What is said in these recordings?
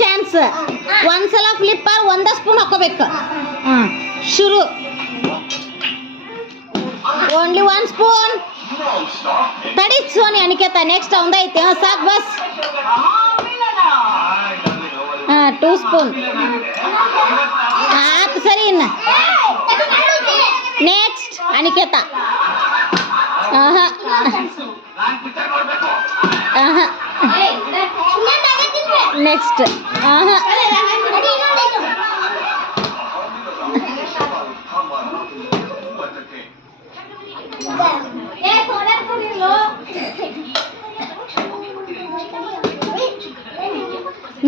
Chance. ಒಂದ್ಸಲ flipper ಒಂದ spoon ಹಾಕೋಬೇಕು. ಶುರು. Only 1 spoon. ತಡಿ ಸೋನಿ ಅನಿಕೇತ ನೆಕ್ಸ್ಟ್ ಒಂದೈತೆ. ಸಾಕು ಬಸ್. 2 ಸ್ಪೂನ್ ಆತು ಸರಿ. ಇನ್ನು ನೆಕ್ಸ್ಟ್ ಅನಿಕೇತ. ನೆಕ್ಸ್ಟ್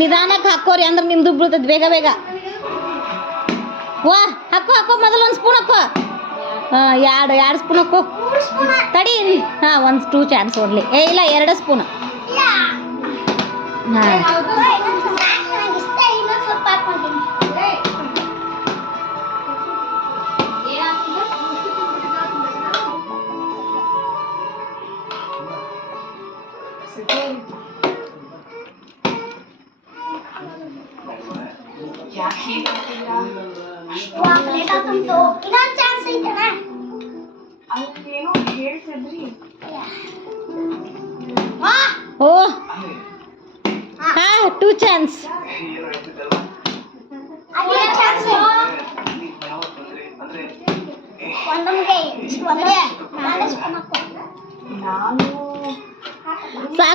ನಿಧಾನಕ್ಕೆ ಹಾಕೋರಿ ಅಂದ್ರೆ ನಿಮ್ದು ಬೀಳ್ತದೆ ಬೇಗ ಬೇಗ. ವಾ ಹಾಕೋ ಮೊದಲು 1 ಸ್ಪೂನ್ ಹಾಕೋ. ಎರಡು ಸ್ಪೂನ್ ಹಾಕೋ. ತಡಿ. 2 ಚಾನ್ಸ್ ಓಡ್ಲಿ. ಇಲ್ಲ 2 ಸ್ಪೂನ್. ಓ 2 ಚಾನ್ಸ್.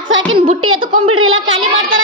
ಸಾಕಿನ ಬುಟ್ಟಿ ಎತ್ಕೊಂಡ್ಬಿಡ್ರಿ ಇಲ್ಲ ಖಾಲಿ ಮಾಡ್ತಾರ.